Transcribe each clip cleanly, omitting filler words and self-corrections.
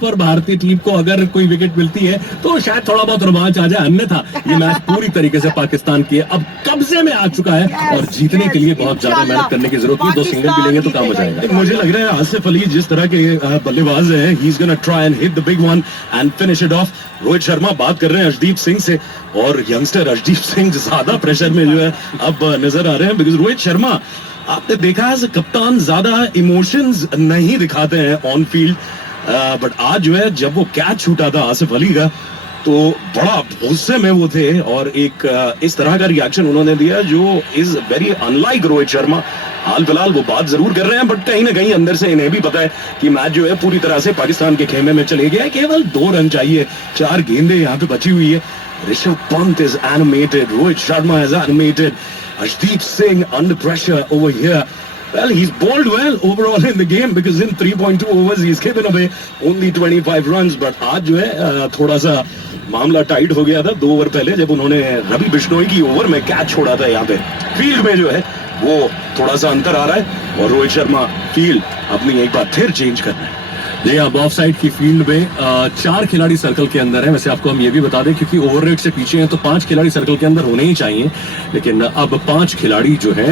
पर भारतीय टीम को अगर कोई विकेट मिलती है तो शायद थोड़ा बहुत रोमांच आ जाए, अन्यथा ये मैच पूरी तरीके से पाकिस्तान की अब कब्जे में आ चुका है और जीतने के लिए बहुत ज्यादा मेहनत करने की जरूरत नहीं। 2 सिंगल भी लेंगे तो काम हो जाएगा। मुझे लग रहा है आसिफ अली जिस तरह के बल्लेबाज हैं, he is gonna try and hit the big one and finish it of. Rohit Sharma बात कर रहे हैं अर्शदीप सिंह से, और यंगस्टर अर्शदीप सिंह ज्यादा प्रेशर में जो है अब नजर आ रहे हैं, बिकॉज रोहित शर्मा आपने देखा है कप्तान ज्यादा इमोशंस नहीं दिखाते हैं ऑन फील्ड, बट आज जो है जब वो कैच छूटा था आसिफ अली का तो बड़ा गुस्से में वो थे, और एक इस तरह का रिएक्शन उन्होंने दिया जो is very unlike Rohit Sharma. हाल फिलहाल वो बात जरूर कर रहे हैं, बट कहीं ना कहीं अंदर से इन्हें भी पता है कि मैच जो है पूरी तरह से पाकिस्तान के खेमे में चले गया है। केवल 2 रन चाहिए, 4 गेंदें यहाँ पे बची हुई है। Rishabh Pant is animated, Rohit Sharma is animated, Arshdeep Singh under pressure over here. Well, he's bowled well overall in the game because in 3.2 overs he's given away only 25 runs. But आज जो है थोड़ा सा मामला टाइट हो गया था 2 ओवर पहले, जब उन्होंने रवि बिश्नोई की ओवर में कैच छोड़ा था। यहाँ पे फील्ड में जो है वो थोड़ा सा अंतर आ रहा है, और रोहित शर्मा फील्ड अपनी एक बार फिर चेंज कर रहे हैं। जी, अब ऑफ साइड की फील्ड में 4 खिलाड़ी सर्कल के अंदर है। वैसे आपको हम ये भी बता दें क्योंकि ओवर रेट से पीछे हैं तो 5 खिलाड़ी सर्कल के अंदर होने ही चाहिए, लेकिन अब 5 खिलाड़ी जो है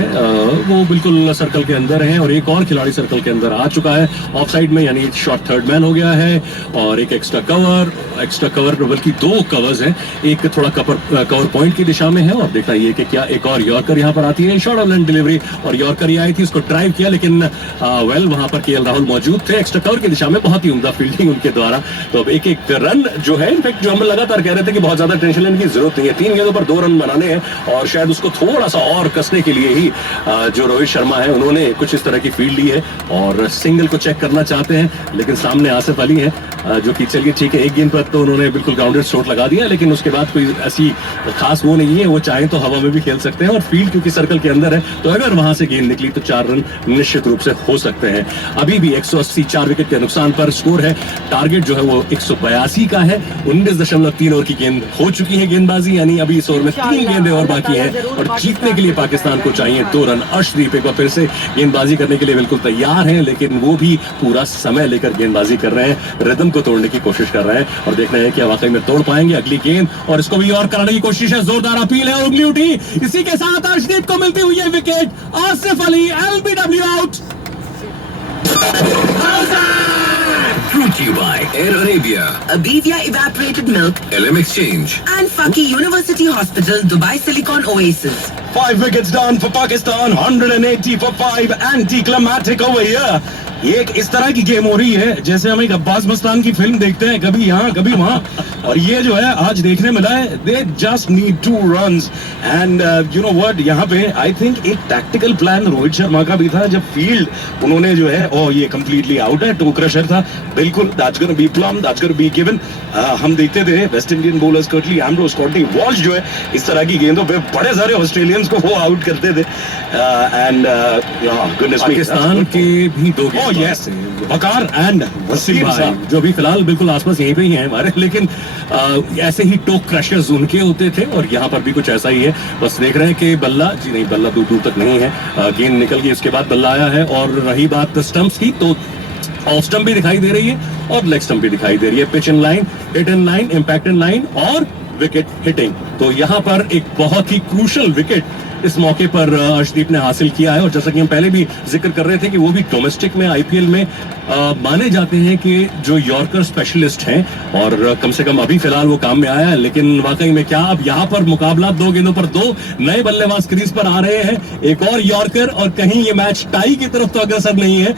वो बिल्कुल सर्कल के अंदर हैं, और एक और खिलाड़ी सर्कल के अंदर आ चुका है ऑफ साइड में, यानी शॉर्ट थर्ड मैन हो गया है। और एक एक्स्ट्रा कवर बल्कि 2 कवर्स हैं, एक थोड़ा कवर पॉइंट की दिशा में है, और देखना ये कि क्या एक और यॉर्कर यहाँ पर आती है। शॉर्ट ऑफ लेंथ डिलीवरी और यॉर्कर ही आई थी, उसको ड्राइव किया, लेकिन वेल वहां पर केएल राहुल मौजूद थे एक्स्ट्रा कवर की दिशा में, बहुत ही उम्दा फील्डिंग उनके द्वारा। तो अब एक रन जो है, इनफैक्ट जो हम लगातार कह रहे थे कि बहुत ज्यादा टेंशन लेने की जरूरत नहीं है, 3 गेंदों पर 2 रन बनाने हैं, और शायद उसको थोड़ा सा और कसने के लिए ही जो रोहित शर्मा है उन्होंने कुछ इस तरह की फील्ड ली है और सिंगल को चेक करना चाहते हैं। लेकिन सामने आसिफ अली है जो कि चलिए ठीक है, एक गेंद पर तो उन्होंने बिल्कुल ग्राउंडेड शॉट लगा दिया, लेकिन उसके बाद कोई ऐसी खास वो नहीं है, वो चाहे तो हवा में भी खेल सकते हैं, और फील्ड क्योंकि सर्कल के अंदर है तो अगर वहां से गेंद निकली तो 4 रन निश्चित रूप से हो सकते हैं। अभी भी 180 4 विकेट के नुकसान पर स्कोर है। टारगेट जो है वो 182 का है। 19.3 ओवर की गेंद हो चुकी है गेंदबाजी, यानी अभी इस ओवर में 3 गेंदें और बाकी हैं, और जीतने के लिए पाकिस्तान को चाहिए 2 रन। अर्शदीप एक बार फिर से गेंदबाजी करने के लिए बिल्कुल तैयार हैं, लेकिन वो भी पूरा समय लेकर गेंदबाजी कर रहे हैं, रिदम को तोड़ने की कोशिश कर रहे हैं, और देखना है कि वाकई में तोड़ पाएंगे अगली गेंद। और इसको भी और कराने की कोशिश है, जोरदार अपील है और उंगली उठी, इसी के साथ अर्शदीप को मिलती हुई है wicket. Asif Ali LBW out. Brought to you by Air Arabia, Abivia Evaporated Milk, LM Exchange, and Faki University Hospital, Dubai Silicon Oasis. 5 wickets down for Pakistan, 180 for 5, anticlimactic over here. एक इस तरह की गेम हो रही है जैसे हम एक अब्बास मस्तान की फिल्म देखते हैं, कभी यहाँ कभी वहाँ, और ये जो है आज देखने मिला है। They just need 2 runs and you know what, यहाँ पे आई थिंक एक टैक्टिकल प्लान रोहित शर्मा का भी था, जब फील्ड उन्होंने जो है ये कंप्लीटली आउट है, टो क्रशर था बिल्कुल, that's gonna be plumb, that's gonna be given. हम देखते थे West Indian bowlers Curtly Ambrose, Courtney Walsh जो है इस तरह की गेंदों पे बड़े सारे ऑस्ट्रेलियंस को वो आउट करते थे, एंड गुडनेस मी, पाकिस्तान के भी 2 यस वकार एंड वसीम भाई साहब जो भी फिलहाल बिल्कुल आसपास यहीं पे ही हैं हमारे, लेकिन ऐसे ही टोक क्रशर्स उनके होते थे, और यहाँ पर भी कुछ ऐसा ही है। बस देख रहे हैं कि बल्ला जी नहीं, बल्ला दूर दूर तक नहीं है, गेंद निकल गई, उसके बाद बल्ला आया है। और रही बात स्टंप्स की, तो ऑफ स्टंप भी दिखाई दे रही है और लेग स्टंप भी दिखाई दे रही है। Pitch in line, hit in line, impact in line और विकेट हिटिंग। तो यहाँ पर एक बहुत ही क्रूशल विकेट इस मौके पर अर्शदीप ने हासिल किया है, और जैसा कि हम पहले भी जिक्र कर रहे थे कि वो भी डोमेस्टिक में आईपीएल में माने जाते हैं कि जो यॉर्कर स्पेशलिस्ट हैं, और कम से कम अभी फिलहाल वो काम में आया है। लेकिन वाकई में क्या अब यहाँ पर मुकाबला 2 गेंदों पर 2 नए बल्लेबाज क्रीज पर आ रहे हैं, एक और यॉर्कर, और कहीं ये मैच टाई की तरफ तो अग्रसर नहीं है।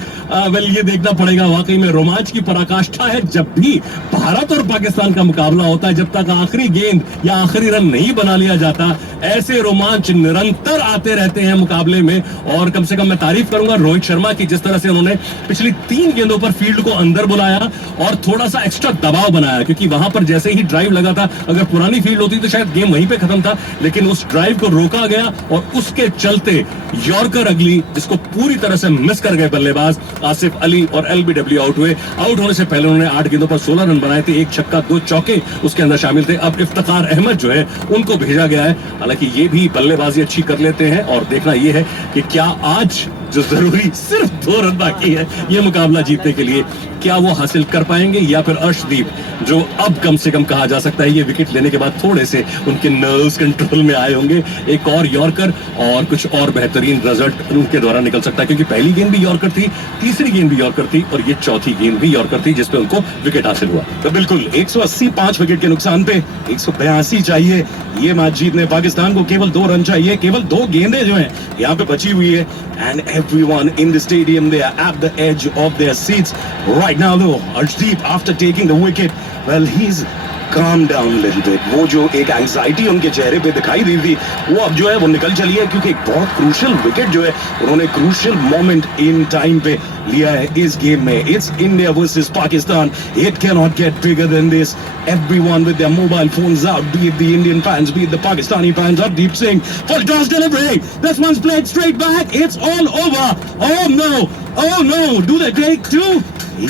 वेल ये देखना पड़ेगा, वाकई में रोमांच की पराकाष्ठा है जब भी भारत और पाकिस्तान का मुकाबला होता है। जब तक आखिरी गेंद या आखिरी रन नहीं बना लिया जाता, ऐसे रोमांच निरंतर आते रहते हैं मुकाबले में। और कम से कम मैं तारीफ करूंगा रोहित शर्मा की, जिस तरह से उन्होंने पिछली 3 गेंदों पर फील्ड को अंदर बुलाया और थोड़ा सा एक्स्ट्रा दबाव बनाया, क्योंकि वहां पर जैसे ही ड्राइव लगा था, अगर पुरानी फील्ड होती तो शायद गेम वहीं पे खत्म था, लेकिन उस ड्राइव को रोका गया, और उसके चलते यॉर्कर अगली, जिसको पूरी तरह से मिस कर गए बल्लेबाज आसिफ अली, और एलबीडब्ल्यू आउट हुए। आउट होने से पहले उन्होंने 8 गेंदों पर 16 रन बनाए थे, 1 छक्का 2 चौके उसके अंदर शामिल थे। अब इफ्तिखार अहमद जो है उनको भेजा गया है, हालांकि ये भी बल्लेबाजी अच्छी कर लेते हैं, और देखना यह है कि क्या आज जो जरूरी सिर्फ 2 रन बाकी है ये मुकाबला जीतने के लिए, क्या वो हासिल कर पाएंगे या फिर अर्शदीप जो अब कम से कम कहा जा सकता है ये विकेट लेने के बाद थोड़े से उनके नर्व्स कंट्रोल में आए होंगे, एक और यॉर्कर और कुछ और बेहतरीन रिजल्ट उनके द्वारा निकल सकता है, क्योंकि पहली गेंद भी यॉर्कर थी, तीसरी गेंद भी यॉर्कर थी और ये चौथी गेंद भी यॉर्कर थी जिसपे उनको विकेट हासिल हुआ। तो बिल्कुल 185 विकेट के नुकसान पे 182 चाहिए ये मैच जीतने। पाकिस्तान को केवल 2 रन चाहिए, केवल 2 गेंदें जो हैं यहाँ पे बची हुई है। And everyone in the stadium they are at the edge of their seats right now. No Arshdeep after taking the wicket, well he is calm down a little bit। वो जो एक एंजाइटी उनके चेहरे पे दिखाई दी थी वो अब जो है वो निकल चली है, क्योंकि एक बहुत क्रूशियल विकेट जो है उन्होंने क्रूशियल मोमेंट इन टाइम पे लिया है इस गेम में। It's India versus Pakistan, it can not gate bigger than this. Everyone with their mobile phones out, be it the Indian fans, be it the Pakistani fans. Hardeep Singh for toss delivery. This one's played straight back. It's all over. Oh no! Oh no! Do they take 2?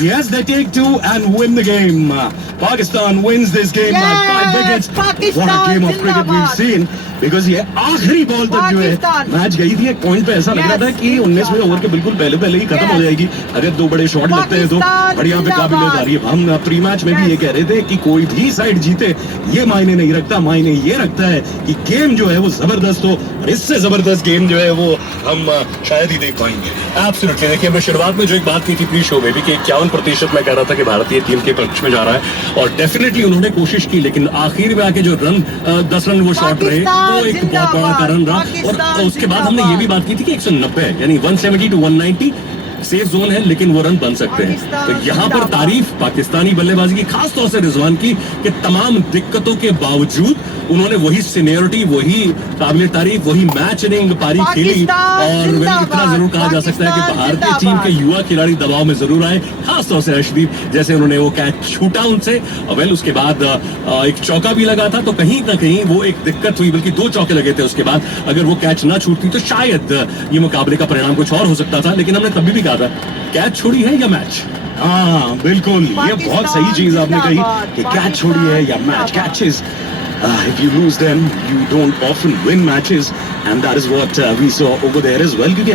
Yes, they take 2 and win the game. Pakistan wins this game by 5 wickets. What a game of cricket we've seen. Because ये आखिरी ball तक जो है match गई थी, एक point पे ऐसा लग रहा था कि 19वें ओवर के बिल्कुल पहले ही खत्म हो जाएगी अगर 2 बड़े शॉट लगते हैं तो। बढ़िया पे काबिल तारीफ। हम प्री मैच में भी ये कह रहे थे कि कोई भी साइड जीते ये मायने नहीं रखता, मायने ये रखता है कि गेम जो है वो जबरदस्त हो, और इससे जबरदस्त गेम जो है वो हम शायद ही देख पाएंगे। एब्सोल्युटली। देखिए मैं शुरुआत में जो एक बात की थी प्री शो में भी कि 51% मैं कह रहा था कि भारतीय टीम के पक्ष में जा रहा है, और डेफिनेटली उन्होंने कोशिश की, लेकिन आखिर में आके जो रन 10 रन वो शॉट रहे वो एक बहुत बड़ा कारण रहा। और उसके बाद हमने ये भी बात की थी कि 190 यानी 170 to 190 सेफ जोन है, लेकिन वो रन बन सकते हैं। तो यहाँ पर तारीफ पाकिस्तानी बल्लेबाजी की, खास तौर से रिजवान की, कि तमाम दिक्कतों के बावजूद उन्होंने वही सीनियरिटी, वही काबिल तारीफ, वही मैच इनिंग पारी खेली। और इतना जरूर कहा जा सकता है कि भारतीय टीम के युवा खिलाड़ी दबाव में जरूर आए, खास तौर से अर्शदीप, जैसे उन्होंने वो कैच छूटा उनसे। वेल उसके बाद एक चौका भी लगा था, तो कहीं ना कहीं वो एक दिक्कत हुई, बल्कि 2 चौके लगे थे उसके बाद। अगर वो कैच ना छूटती तो शायद ये मुकाबले का परिणाम कुछ और हो सकता था, लेकिन हमने तभी भी कहा था कैच छोड़ी है या मैच। हाँ बिल्कुल, ये बहुत सही चीज आपने कही कि कैच छोड़ी है या match. Catches if you lose them you don't often win matches, and that is what we saw over there as well, क्योंकि